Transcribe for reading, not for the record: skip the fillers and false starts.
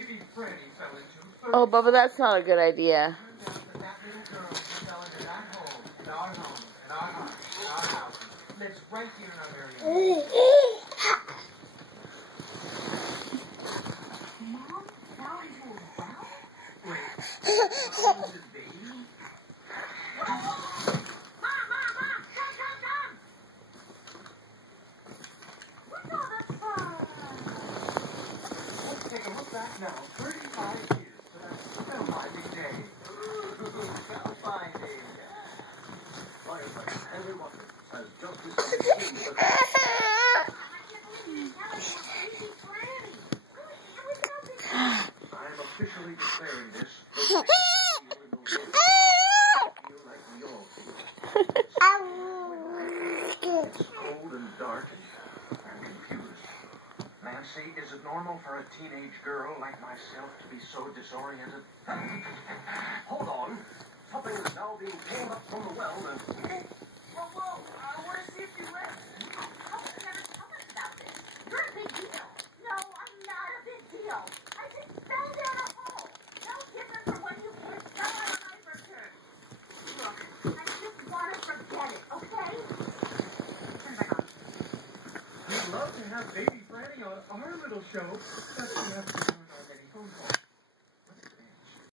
baby Franny fell into. Oh, Bubba, that's not a good idea. That little girl fell into that hole in our home, in our heart, in our house. Lives right here in our very own. Mom, now you doing well? Wait, Mom was his baby? Mom, come! What's all this for? Let's take a look back now. 35 years to that spellbinding day. Spellbinding. Firefighter Henry Walker has just received I can't believe you didn't tell us about baby Franny. I'm officially declaring this the biggest deal in the world. I feel like we all feel. It's cold and dark and confused. Nancy, is it normal for a teenage girl like myself to be so disoriented? Hold on. Something is now being pulled up from the well and... Whoa, I want to see if you left. How come you never tell us about this? You're a big deal. No, I'm not a big deal. I just fell down a hole. No different from when you put stuff on a knife or turn. Look, I just want to forget it, okay? Turn back on. We'd love to have baby Franny on our little show. That's what we have to do.